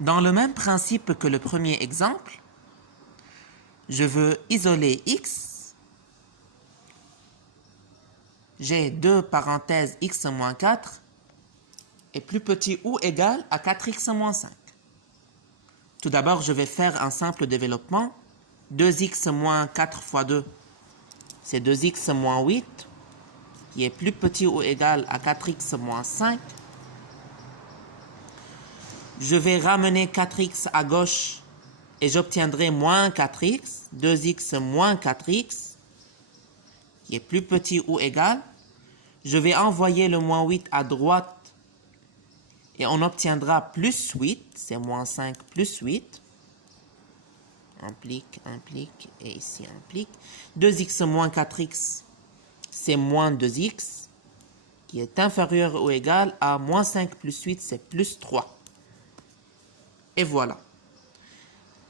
Dans le même principe que le premier exemple, je veux isoler x. J'ai deux parenthèses x moins 4 est plus petit ou égal à 4x moins 5. Tout d'abord, je vais faire un simple développement. 2x moins 4 fois 2, c'est 2x moins 8, qui est plus petit ou égal à 4x moins 5. Je vais ramener 4x à gauche et j'obtiendrai moins 4x, 2x moins 4x, qui est plus petit ou égal. Je vais envoyer le moins 8 à droite et on obtiendra plus 8, c'est moins 5 plus 8. Implique, et ici implique. 2x moins 4x, c'est moins 2x, qui est inférieur ou égal à moins 5 plus 8, c'est plus 3. Et voilà.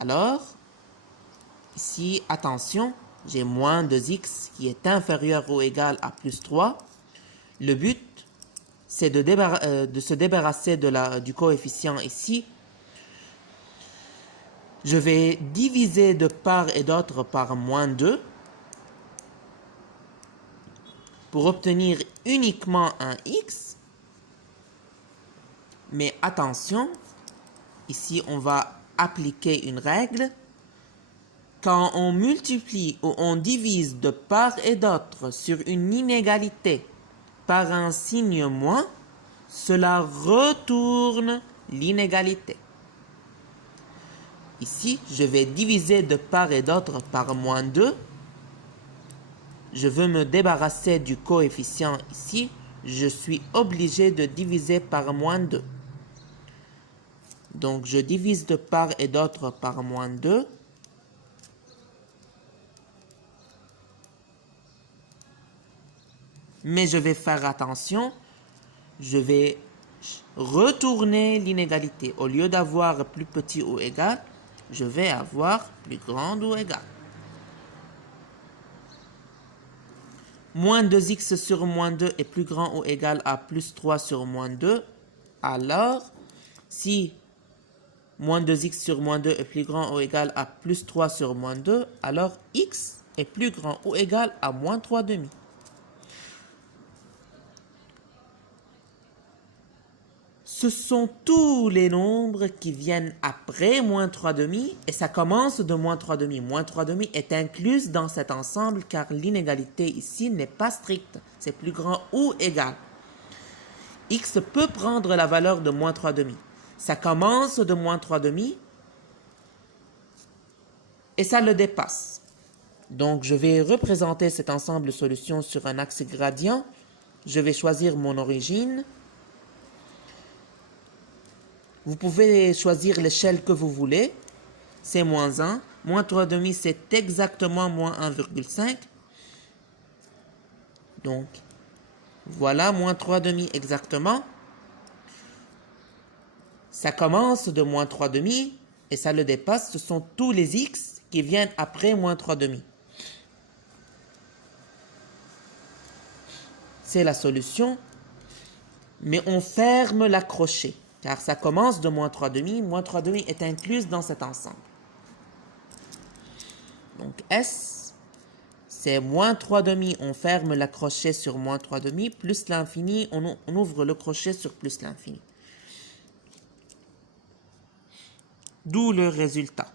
Alors, ici, attention, j'ai moins 2x qui est inférieur ou égal à plus 3. Le but, c'est de se débarrasser du coefficient ici. Je vais diviser de part et d'autre par moins 2 pour obtenir uniquement un x. Mais attention, ici on va appliquer une règle. Quand on multiplie ou on divise de part et d'autre sur une inégalité par un signe moins, cela retourne l'inégalité. Ici, je vais diviser de part et d'autre par moins 2. Je veux me débarrasser du coefficient ici. Je suis obligé de diviser par moins 2. Donc, je divise de part et d'autre par moins 2. Mais je vais faire attention. Je vais retourner l'inégalité. Au lieu d'avoir plus petit ou égal, je vais avoir plus grand ou égal. Moins 2x sur moins 2 est plus grand ou égal à plus 3 sur moins 2. Alors, si moins 2x sur moins 2 est plus grand ou égal à plus 3 sur moins 2, alors x est plus grand ou égal à moins 3 demi. Ce sont tous les nombres qui viennent après moins 3 demi et ça commence de moins 3 demi. Moins 3 demi est incluse dans cet ensemble car l'inégalité ici n'est pas stricte. C'est plus grand ou égal. X peut prendre la valeur de moins 3 demi. Ça commence de moins 3 demi et ça le dépasse. Donc je vais représenter cet ensemble de solutions sur un axe gradient. Je vais choisir mon origine. Vous pouvez choisir l'échelle que vous voulez. C'est moins 1. Moins 3 demi, c'est exactement moins 1,5. Donc, voilà, moins 3 demi exactement. Ça commence de moins 3 demi et ça le dépasse. Ce sont tous les x qui viennent après moins 3 demi. C'est la solution. Mais on ferme la crochet. Car ça commence de moins 3 demi. Moins 3 demi est incluse dans cet ensemble. Donc S, c'est moins 3 demi. On ferme la crochet sur moins 3 demi. Plus l'infini, on ouvre le crochet sur plus l'infini. D'où le résultat.